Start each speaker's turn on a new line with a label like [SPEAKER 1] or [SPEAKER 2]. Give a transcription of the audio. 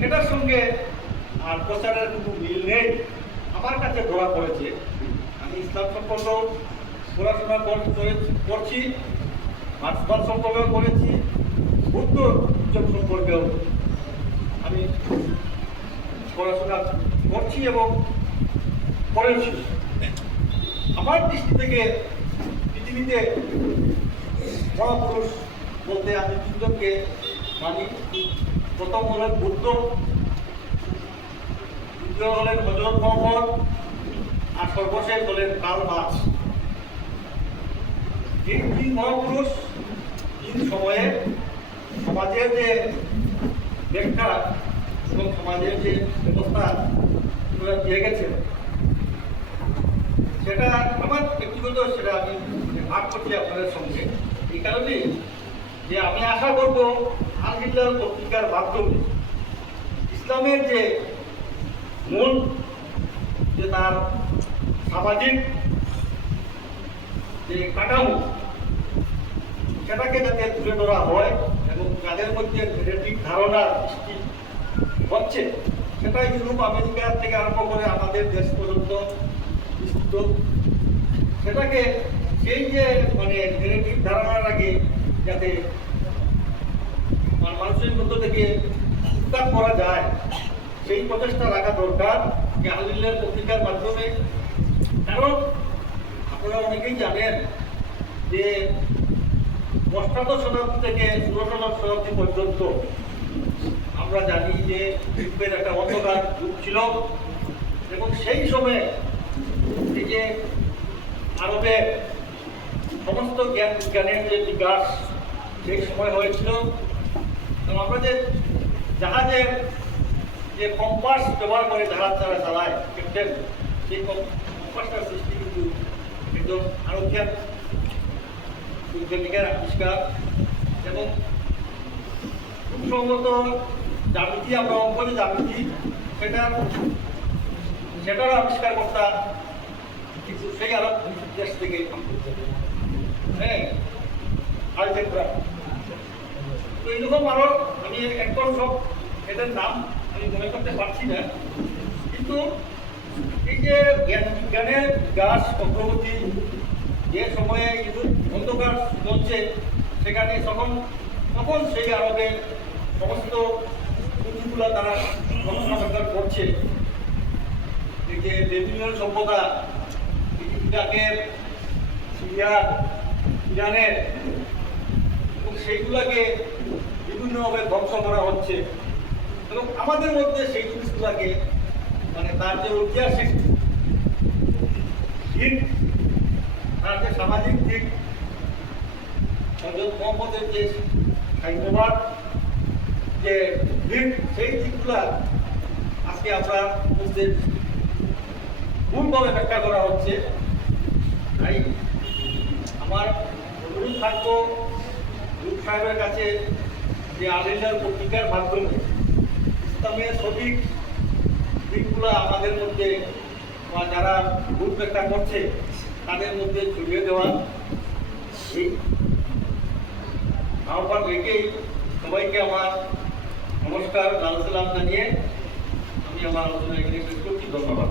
[SPEAKER 1] সেটার সঙ্গে আর প্রচারের কোনো মিল নেই। আমার কাছে ধরা পড়েছে আমি ইসলাম সম্পর্ক পড়াশোনা কর- করে- করছি মার্ক্সবাদ সম্পর্কেও করেছি, বুদ্ধ সম্পর্কেও আমি পড়াশোনা করছি এবং করেছি আমার দৃষ্টি থেকে পৃথিবীতে মহাপুরুষ বলতে আমি তিনজনকে মানি। প্রথম হলেন বুদ্ধ, দ্বিতীয় হলেন হজরত মোহাম্মদ, আর সর্বশেষ হলেন কাল মার্ক্স এই তিন মহাপুরুষ তিন সময়ে সমাজের যে ব্যাখ্যা এবং সমাজের যে ব্যবস্থা সেগুলো দিয়ে গেছেন, সেটা আমার ব্যক্তিগত সেটা আমি ভাগ করছি আপনাদের সঙ্গে। এই কারণেই যে আমি আশা করব আলহিল্লার পত্রিকার মাধ্যমে ইসলামের যে মূল, যে তার সামাজিক যে কাঠামো, সেটাকে যাতে তুলে ধরা হয় এবং যাদের মধ্যে নেগেটিভ ধারণা সৃষ্টি হচ্ছে সেটা ইউরোপ, আমেরিকা থেকে আরম্ভ করে আমাদের দেশ পর্যন্ত বিস্তৃত। সেটাকে সেই যে মানে নেগেটিভ ধারণার আগে যাতে মানুষের মধ্য থেকে উত্তাপ করা যায়। সেই প্রচেষ্টা রাখা দরকার যে আলিল্লার পত্রিকার মাধ্যমে। কারণ আপনারা অনেকেই জানেন যে অষ্টাদশ শতাব্দী থেকে ষোড়শ শতাব্দী পর্যন্ত আমরা জানি যে বিপ্লবের একটা অন্ধকার যুগ ছিল। এবং সেই সময়ে এই যে আরবের সমস্ত জ্ঞান বিজ্ঞানের যে বিকাশ, সেই সময় হয়েছিল। যে জাহাজের যে কম্পাস ব্যবহার করে জাহাজ যারা চালায় ক্যাপ্টেন সেই কম্পাসটার সৃষ্টি কিন্তু একদম আরবিয়ান বৈজ্ঞানিকের আবিষ্কার। এবং খুব সম্ভবত জ্যামিতি আমরা অঙ্কনে জ্যামিতি সেটার সেটারও আবিষ্কার কর্তা কিন্তু সেই আরব দেশ থেকে হ্যাঁ আলজেব্রা তো এইরকম আরও আমি একদম সব এদের নাম আমি মনে করতে পারছি না। কিন্তু এই যে জ্ঞান বিজ্ঞানের বিকাশ অগ্রগতি যে সময়ে ইঁদুর অন্ধকার চলছে, সেখানে তখন তখন সেই আরবের সমস্ত পুঁজিগুলা তারা গবেষণা করছে। এই যে বেবিলন সভ্যতা, ইরাকের, সিরিয়ার, ইরানের, এবং সেইগুলাকে বিভিন্নভাবে ধ্বংস করা হচ্ছে। এবং আমাদের মধ্যে সেই জিনিসগুলাকে মানে তার যে ঐতিহাসিক দিক, তার যে সামাজিক দিক হজরত মোহাম্মদের যে সাহিত্যবাদ, যে দিক, সেই দিকগুলা আজকে আমরা মধ্যে ভুলভাবে ব্যাখ্যা করা হচ্ছে। তাই আমার অনুরোধ থাকব রূপ সাহেবের কাছে যে আলিল্লার পত্রিকার মাধ্যমে ইসলামের সঠিক দিকগুলো আমাদের মধ্যে বা যারা ভুল ব্যাখ্যা করছে, তাদের মধ্যে ছড়িয়ে দেওয়া। আহ্বান রেখেই সবাইকে আমার নমস্কার, লাল সালাম জানিয়ে আমি আমার আলোচনা এখানে শেষ করছি। ধন্যবাদ।